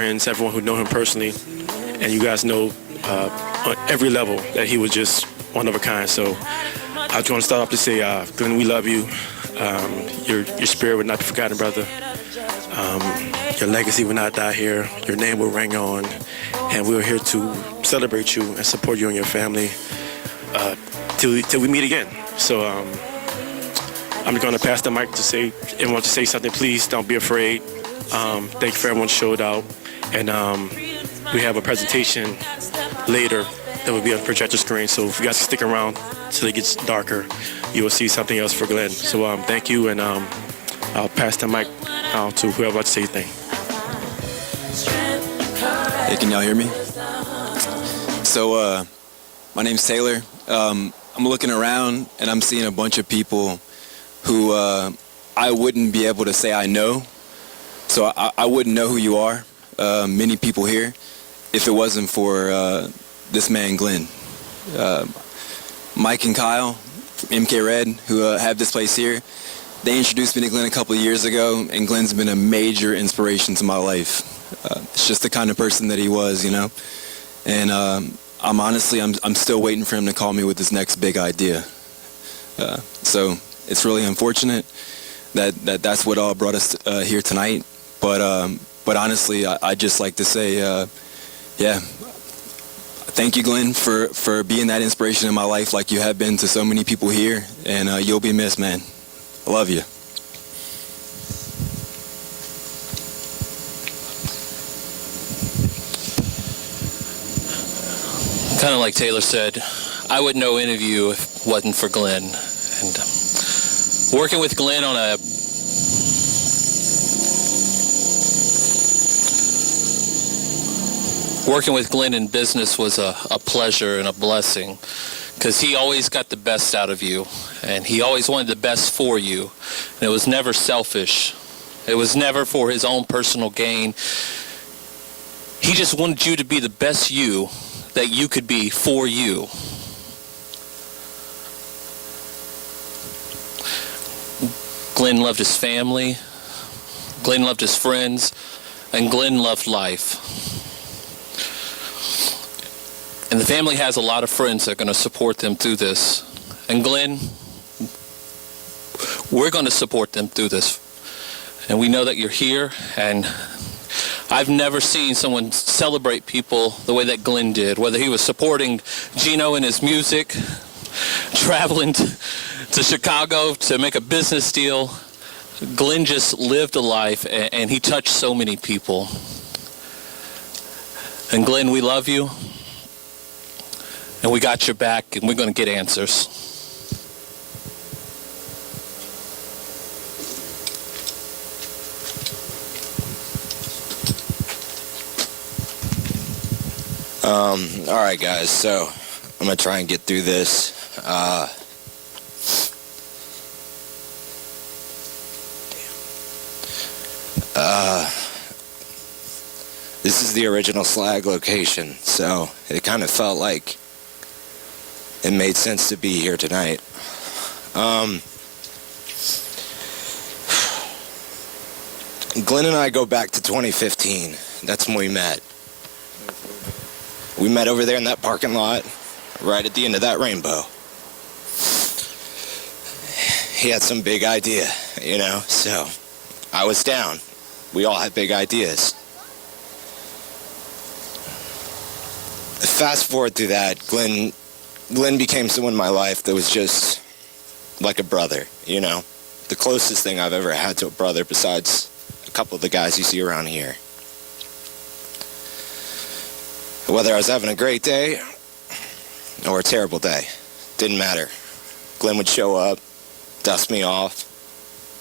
friends, everyone who know him personally, and you guys know on every level that he was just one of a kind. So I just want to start off to say, Glenn, we love you. Your spirit will not be forgotten, brother. Your legacy will not die here. Your name will ring on, and we're here to celebrate you and support you and your family till we meet again. So I'm going to pass the mic to say, everyone to say something. Please don't be afraid. Thank you for everyone who showed out, and we have a presentation later that will be on the projector screen. So if you guys stick around till it gets darker, you will see something else for Glenn. So thank you, and I'll pass the mic to whoever wants to say anything. Hey, can y'all hear me? So, my name's Taylor. I'm looking around and I'm seeing a bunch of people who I wouldn't be able to say I know. So I wouldn't know who you are, many people here, if it wasn't for this man, Glenn. Mike and Kyle from MK Red, who have this place here, they introduced me to Glenn a couple of years ago, and Glenn's been a major inspiration to my life. It's just the kind of person that he was, you know. And I'm still waiting for him to call me with his next big idea. So it's really unfortunate that's what all brought us here tonight. But honestly, I just like to say, yeah, thank you, Glenn, for being that inspiration in my life like you have been to so many people here. And you'll be missed, man. I love you. Kind of like Taylor said, I wouldn't know any of you if it wasn't for Glenn. And working with Glenn on working with Glenn in business was a pleasure and a blessing, because he always got the best out of you, and he always wanted the best for you. And it was never selfish. It was never for his own personal gain. He just wanted you to be the best you that you could be for you. Glenn loved his family, Glenn loved his friends, and Glenn loved life. And the family has a lot of friends that are going to support them through this. And Glenn, we're going to support them through this. And we know that you're here, and I've never seen someone celebrate people the way that Glenn did, whether he was supporting Gino in his music, traveling to Chicago to make a business deal. Glenn just lived a life, and he touched so many people. And Glenn, we love you, and we got your back, and we're going to get answers. All right, guys, so I'm going to try and get through this. This is the original Slag location, so it kind of felt like it made sense to be here tonight. Glenn and I go back to 2015. That's when we met. We met over there in that parking lot, right at the end of that rainbow. He had some big idea, you know, so I was down. We all had big ideas. Fast forward through that, Glenn became someone in my life that was just like a brother, you know, the closest thing I've ever had to a brother besides a couple of the guys you see around here. Whether I was having a great day or a terrible day, didn't matter. Glenn would show up, dust me off,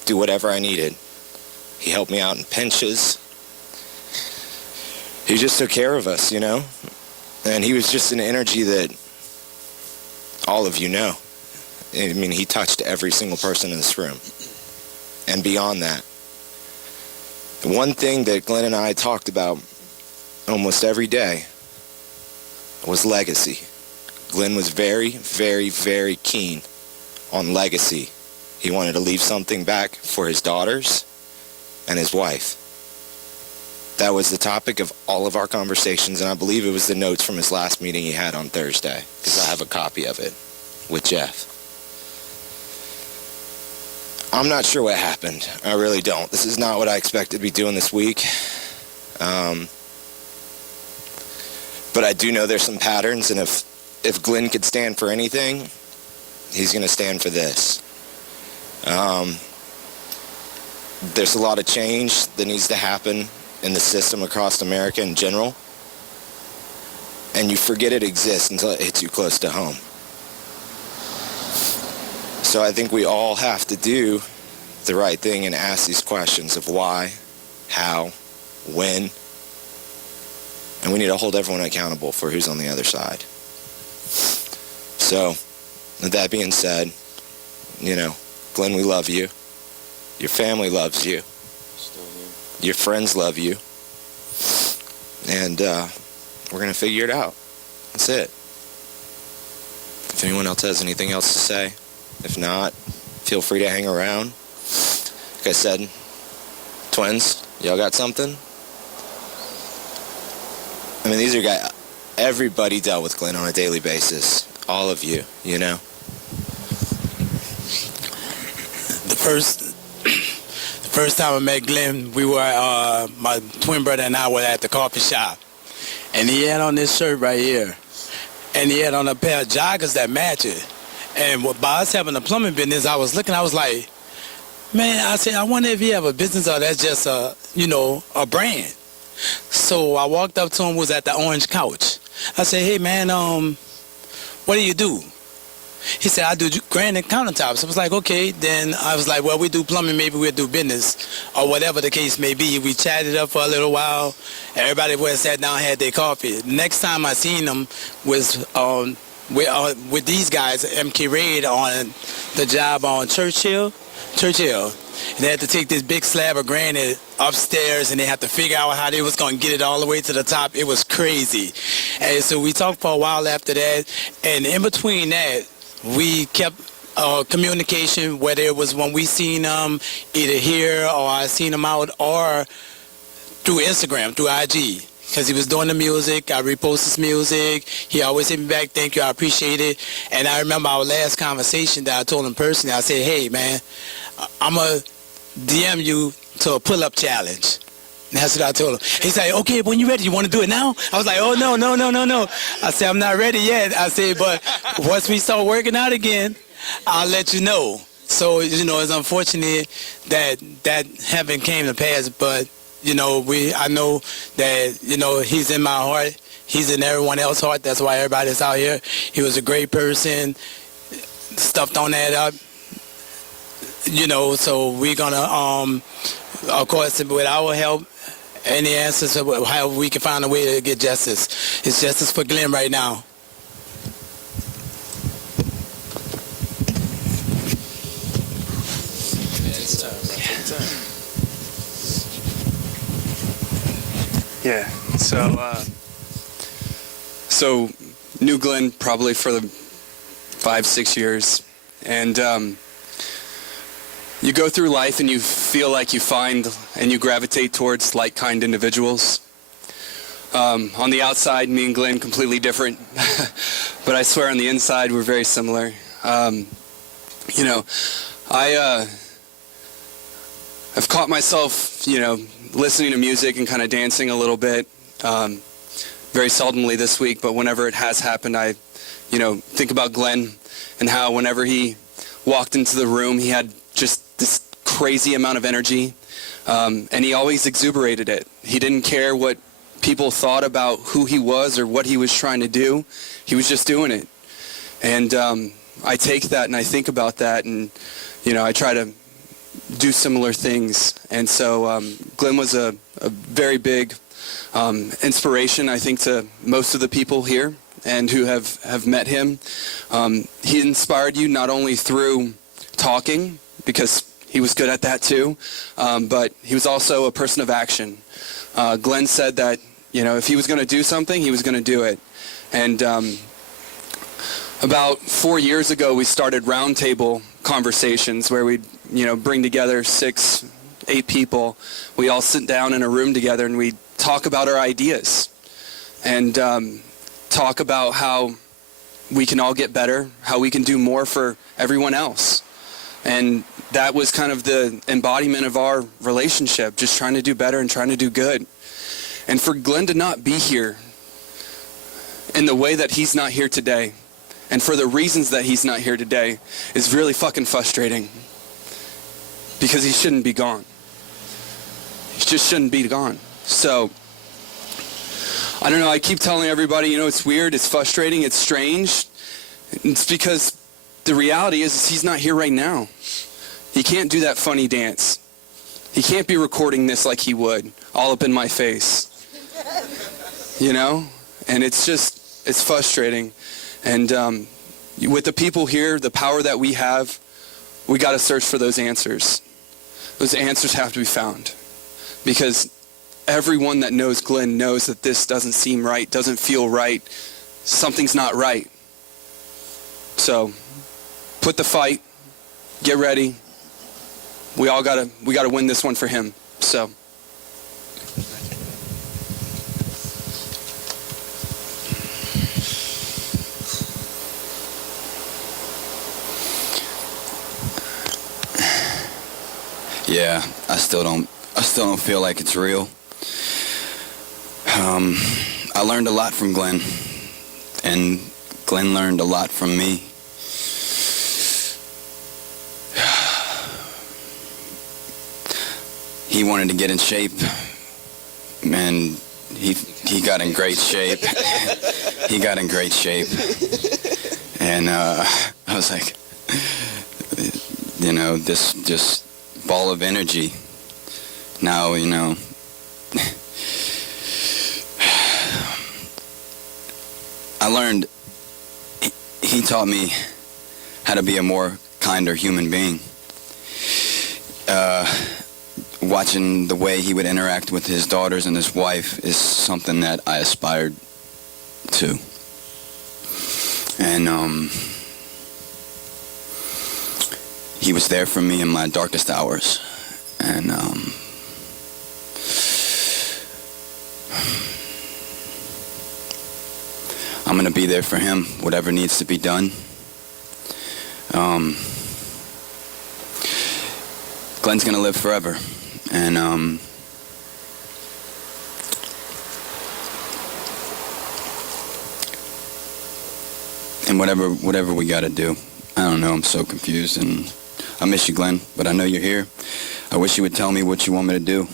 do whatever I needed. He helped me out in pinches. He just took care of us, you know? And he was just an energy that all of you know. I mean, he touched every single person in this room. And beyond that, the one thing that Glenn and I talked about almost every day was legacy. Glenn was very, very, very keen on legacy. He wanted to leave something back for his daughters and his wife. That was the topic of all of our conversations, and I believe it was the notes from his last meeting he had on Thursday, because I have a copy of it with Jeff. I'm not sure what happened. I really don't. This is not what I expected to be doing this week. But I do know there's some patterns, and if Glenn could stand for anything, he's going to stand for this. There's a lot of change that needs to happen in the system across America in general, and you forget it exists until it hits you close to home. So I think we all have to do the right thing and ask these questions of why, how, when, and we need to hold everyone accountable for who's on the other side. So, with that being said, Glenn, we love you. Your family loves you. Your friends love you. And we're going to figure it out. That's it. If anyone else has anything else to say, if not, feel free to hang around. Like I said, twins, y'all got something? I mean, these are guys, everybody dealt with Glenn on a daily basis. All of you, The first time I met Glenn, we were, my twin brother and I were at the coffee shop. And he had on this shirt right here. And he had on a pair of joggers that match it. And by us having a plumbing business, I was looking, I was like, man, I said, I wonder if he have a business or that's just a brand. So I walked up to him, was at the orange couch. I said, hey man, what do you do? He said, I do granite countertops. I was like, okay. Then I was like, well, we do plumbing, maybe we'll do business, or whatever the case may be. We chatted up for a little while. Everybody went and sat down, had their coffee. Next time I seen him was with these guys, MK Raid, on the job on Churchill. And they had to take this big slab of granite upstairs, and they had to figure out how they was going to get it all the way to the top. It was crazy. And so we talked for a while after that, and in between that, we kept communication, whether it was when we seen him either here or I seen him out, or through Instagram, through IG. Because he was doing the music, I repost his music. He always hit me back, thank you, I appreciate it. And I remember our last conversation that I told him personally, I said, hey man, I'm going to DM you to a pull-up challenge. And that's what I told him. He said, okay, when you ready, you want to do it now? I was like, oh, no. I said, I'm not ready yet. I said, but once we start working out again, I'll let you know. So, it's unfortunate that haven't came to pass, but, I know that, he's in my heart. He's in everyone else's heart. That's why everybody's out here. He was a great person. Stuff don't add up. So we're going to, of course, with our help, any answers of how we can find a way to get justice. It's justice for Glenn right now. Yeah, so knew Glenn probably for the 5-6 years, and you go through life and you feel like you find and you gravitate towards like-kind individuals. On the outside, me and Glenn completely different, but I swear on the inside we're very similar. I've caught myself, listening to music and kind of dancing a little bit, very seldomly this week, but whenever it has happened, I, think about Glenn and how whenever he walked into the room, he had just this crazy amount of energy, and he always exuberated it. He didn't care what people thought about who he was or what he was trying to do. He was just doing it. And I take that and I think about that, and I try to do similar things. And so Glenn was a very big inspiration, I think, to most of the people here and who have met him. He inspired you not only through talking, because he was good at that too, but he was also a person of action. Glenn said that, if he was going to do something, he was going to do it. And about 4 years ago, we started roundtable conversations where we'd, bring together 6-8 people. We all sit down in a room together and we talk about our ideas and talk about how we can all get better, how we can do more for everyone else. And that was kind of the embodiment of our relationship, just trying to do better and trying to do good. And for Glenn to not be here in the way that he's not here today, and for the reasons that he's not here today, is really fucking frustrating. Because he shouldn't be gone. He just shouldn't be gone. So, I don't know, I keep telling everybody, you know, it's weird, it's frustrating, it's strange. It's because the reality is he's not here right now. He can't do that funny dance. He can't be recording this like he would, all up in my face. You know? And it's just, it's frustrating. And with the people here, the power that we have, we got to search for those answers. Those answers have to be found. Because everyone that knows Glenn knows that this doesn't seem right, doesn't feel right. Something's not right. So, put the fight, get ready. We gotta win this one for him. So. Yeah, I still don't feel like it's real. I learned a lot from Glenn, and Glenn learned a lot from me. He wanted to get in shape, and he got in great shape. He got in great shape, and I was like, you know, this just ball of energy. Now, you know, I learned, he taught me how to be a more kinder human being. Watching the way he would interact with his daughters and his wife is something that I aspired to. And he was there for me in my darkest hours. And I'm going to be there for him, whatever needs to be done. Glenn's going to live forever. And whatever we got to do. I don't know, I'm so confused, and I miss you, Glenn, but I know you're here. I wish you would tell me what you want me to do.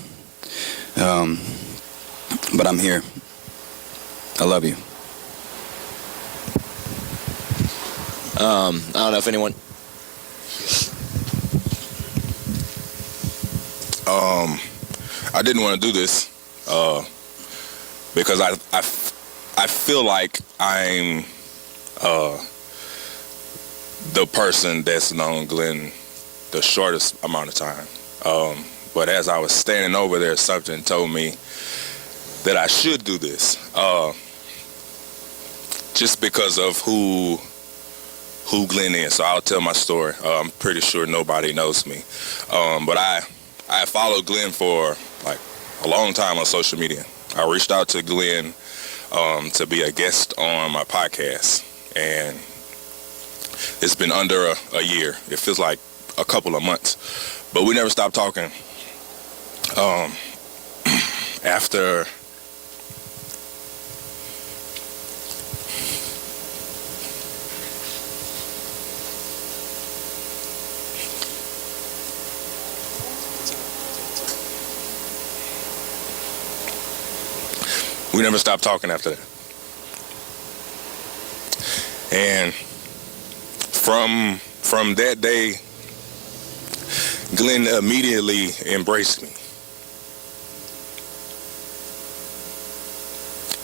But I'm here. I love you. I don't know if anyone... I didn't want to do this because I feel like I'm the person that's known Glenn the shortest amount of time. But as I was standing over there, something told me that I should do this just because of who Glenn is. So I'll tell my story. I'm pretty sure nobody knows me. But I followed Glenn for like a long time on social media. I reached out to Glenn to be a guest on my podcast, and it's been under a year. It feels like a couple of months, but we never stopped talking. After we never stopped talking after that. And from that day, Glenn immediately embraced me.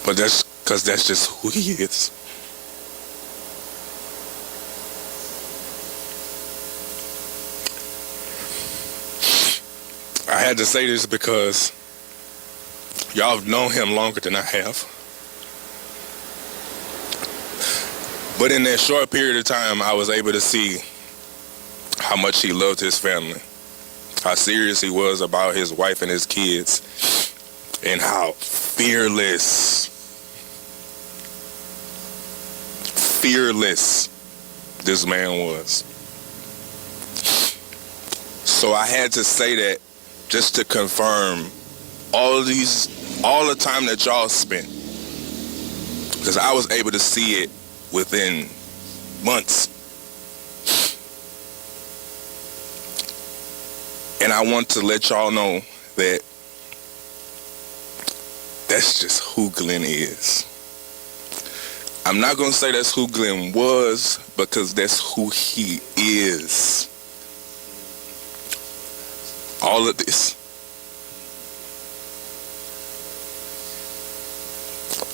But that's because that's just who he is. I had to say this because y'all have known him longer than I have. But in that short period of time, I was able to see how much he loved his family, how serious he was about his wife and his kids, and how fearless this man was. So I had to say that just to confirm all the time that y'all spent, because I was able to see it within months. And I want to let y'all know that that's just who Glenn is. I'm not going to say that's who Glenn was, because that's who he is. All of this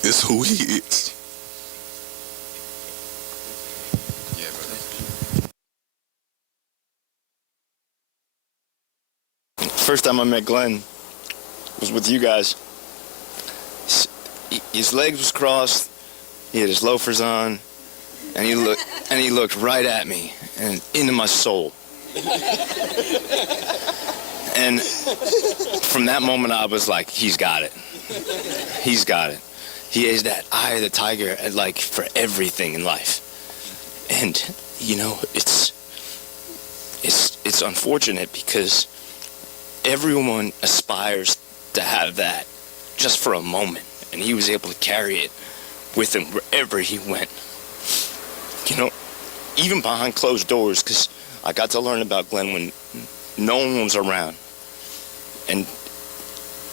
is who he is. Yeah, brother. First time I met Glenn was with you guys. His legs was crossed, he had his loafers on, and he looked right at me and into my soul. And from that moment I was like, he's got it. He's got it. He has that eye of the tiger, like, for everything in life. And you know, it's unfortunate because everyone aspires to have that just for a moment, and he was able to carry it with him wherever he went. You know, even behind closed doors, because I got to learn about Glenn when no one was around. And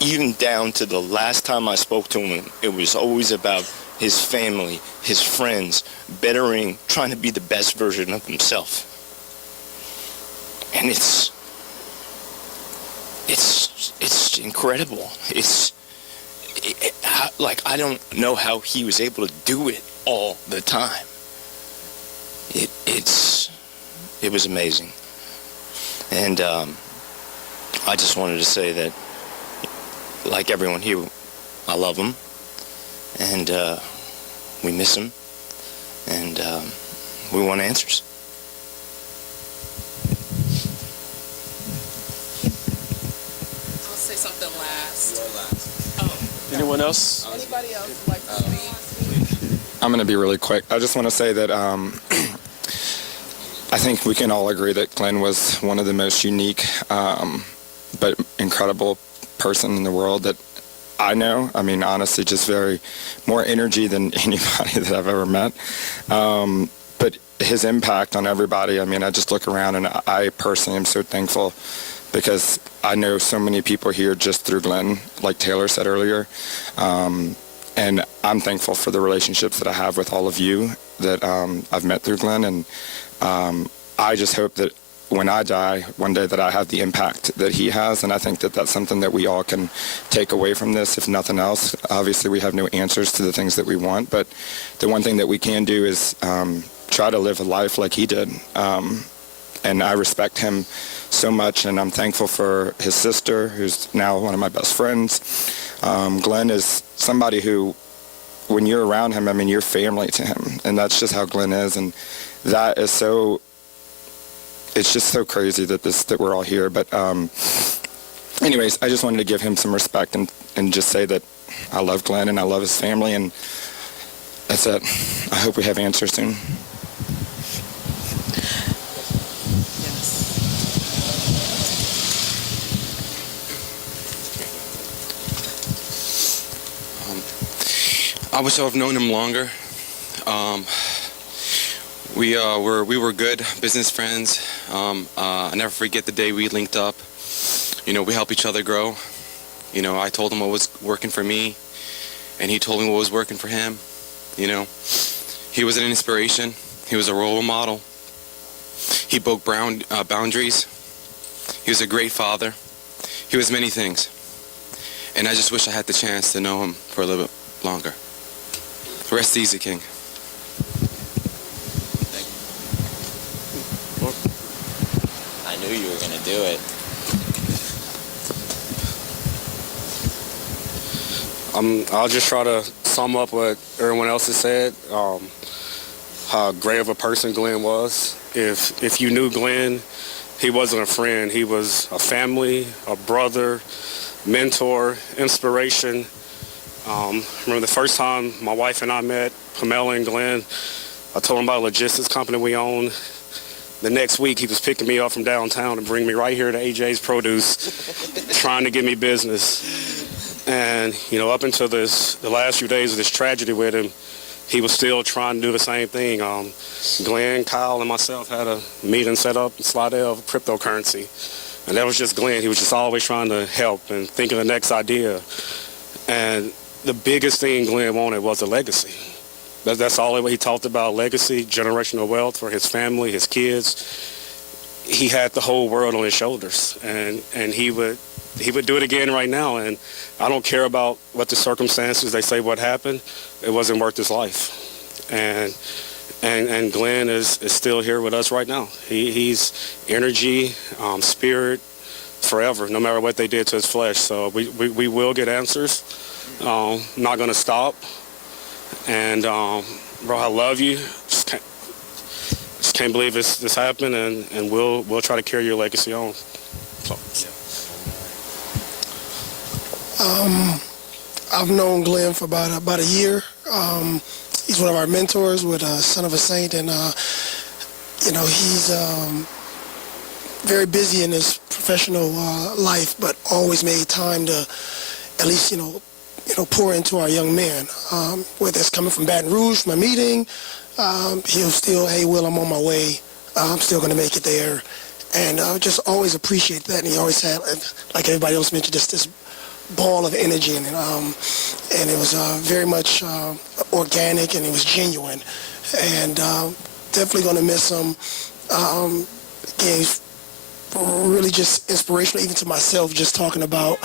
even down to the last time I spoke to him, it was always about his family, his friends, bettering, trying to be the best version of himself. And it's incredible. Like, I don't know how he was able to do it all the time. It was amazing. And I just wanted to say that, like everyone here, I love him, and we miss him, and we want answers. I'll say something last. Anyone else? Anybody else would like to speak? I'm going to be really quick. I just want to say that I think we can all agree that Glenn was one of the most unique but incredible person in the world that I know. I mean, honestly, just more energy than anybody that I've ever met. But his impact on everybody, I mean, I just look around and I personally am so thankful because I know so many people here just through Glenn, like Taylor said earlier. And I'm thankful for the relationships that I have with all of you that I've met through Glenn. And I just hope that when I die one day that I have the impact that he has. And I think that that's something that we all can take away from this, if nothing else. Obviously, we have no answers to the things that we want. But the one thing that we can do is try to live a life like he did. And I respect him so much, and I'm thankful for his sister, who's now one of my best friends. Glenn is somebody who, when you're around him, I mean, you're family to him, and that's just how Glenn is, and that is so, it's just so crazy that we're all here. But anyways, I just wanted to give him some respect and just say that I love Glenn and I love his family, and that's it. I hope we have answers soon. I wish I've known him longer. We were good business friends. I never forget the day we linked up. You know, we helped each other grow. You know, I told him what was working for me, and he told me what was working for him. You know, he was an inspiration. He was a role model. He broke boundaries. He was a great father. He was many things. And I just wish I had the chance to know him for a little bit longer. Rest easy, King. I knew you were going to do it. I'll just try to sum up what everyone else has said. How great of a person Glenn was. If you knew Glenn, he wasn't a friend. He was a family, a brother, mentor, inspiration. Remember the first time my wife and I met, Pamela and Glenn, I told him about a logistics company we own. The next week, he was picking me up from downtown and bringing me right here to AJ's Produce, trying to give me business. And, you know, up until the last few days of this tragedy with him, he was still trying to do the same thing. Glenn, Kyle, and myself had a meeting set up in Slidell of cryptocurrency. And that was just Glenn. He was just always trying to help and think of the next idea. And the biggest thing Glenn wanted was a legacy. That's all he talked about, legacy, generational wealth for his family, his kids. He had the whole world on his shoulders, and he would do it again right now. And I don't care about what the circumstances, they say what happened, it wasn't worth his life. And Glenn is still here with us right now. He's energy, spirit, forever, no matter what they did to his flesh. So we will get answers. Not going to stop. And bro, I love you. Just can't believe this happened, and we'll try to carry your legacy on. So, yeah. I've known Glenn for about a year. He's one of our mentors with Son of a Saint, and you know, he's very busy in his professional life, but always made time to at least pour into our young men. Whether it's coming from Baton Rouge from a meeting, he'll still, hey, Will, I'm on my way. I'm still going to make it there. And just always appreciate that. And he always had, like everybody else mentioned, just this ball of energy in it. And it was very much organic, and it was genuine. And definitely going to miss him. Again, he's really just inspirational, even to myself, just talking about,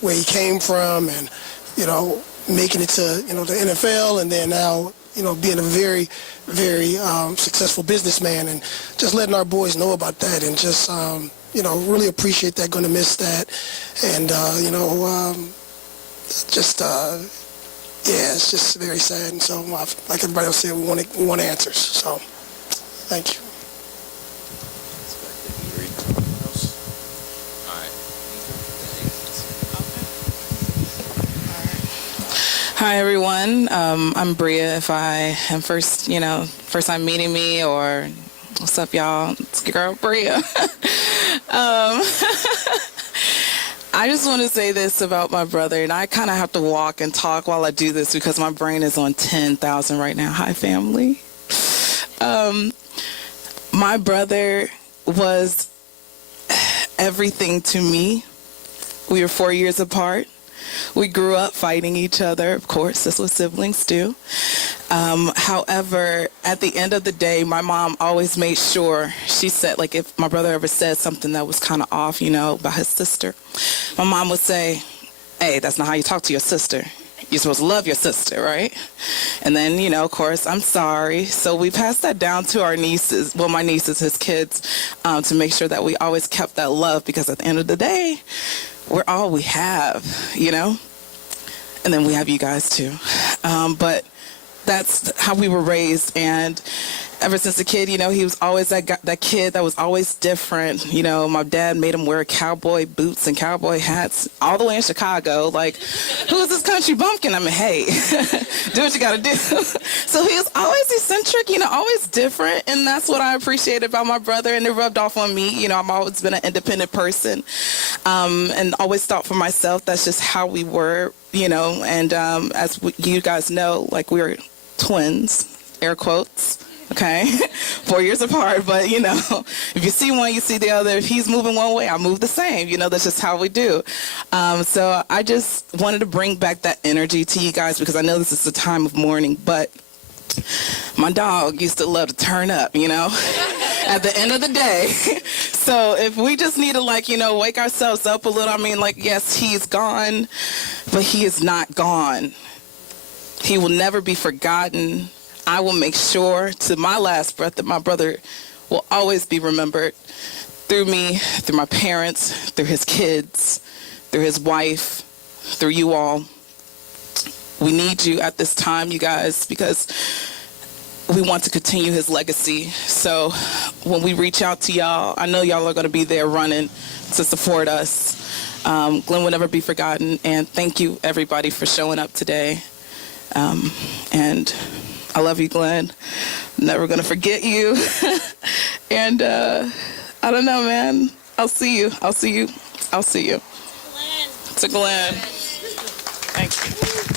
where he came from, and making it to the NFL, and then now being a very, very successful businessman, and just letting our boys know about that, and just really appreciate that. Going to miss that, and it's just very sad. And so, like everybody else said, we want answers. So, thank you. Hi everyone, I'm Bria. If I am first time meeting me, or what's up y'all, it's your girl Bria. I just want to say this about my brother, and I kind of have to walk and talk while I do this because my brain is on 10,000 right now. Hi family. My brother was everything to me. We were 4 years apart. We grew up fighting each other, of course, that's what siblings do. However, at the end of the day, my mom always made sure, she said, like, if my brother ever said something that was kind of off, about his sister, my mom would say, hey, that's not how you talk to your sister. You're supposed to love your sister, right? And then, of course, I'm sorry. So we passed that down to our nieces, well, my nieces, his kids, to make sure that we always kept that love, because at the end of the day, we're all we have, and then we have you guys too. But that's how we were raised, and ever since a kid, he was always that kid that was always different. My dad made him wear cowboy boots and cowboy hats all the way in Chicago. Like, who's this country bumpkin? I mean, hey, do what you got to do. So he was always eccentric, always different, and that's what I appreciate about my brother, and it rubbed off on me. I've always been an independent person, and always thought for myself. That's just how we were, and as you guys know, like, we were twins, air quotes. Okay, 4 years apart, but if you see one, you see the other. If he's moving one way, I move the same. That's just how we do. So I just wanted to bring back that energy to you guys, because I know this is a time of mourning, but my dog used to love to turn up, at the end of the day. So if we just need to, wake ourselves up a little, yes, he's gone, but he is not gone. He will never be forgotten. I will make sure to my last breath that my brother will always be remembered through me, through my parents, through his kids, through his wife, through you all. We need you at this time, you guys, because we want to continue his legacy. So when we reach out to y'all, I know y'all are going to be there running to support us. Glenn will never be forgotten, and thank you, everybody, for showing up today. And I love you, Glenn. Never going to forget you. And I don't know, man. I'll see you. To Glenn. Thank you.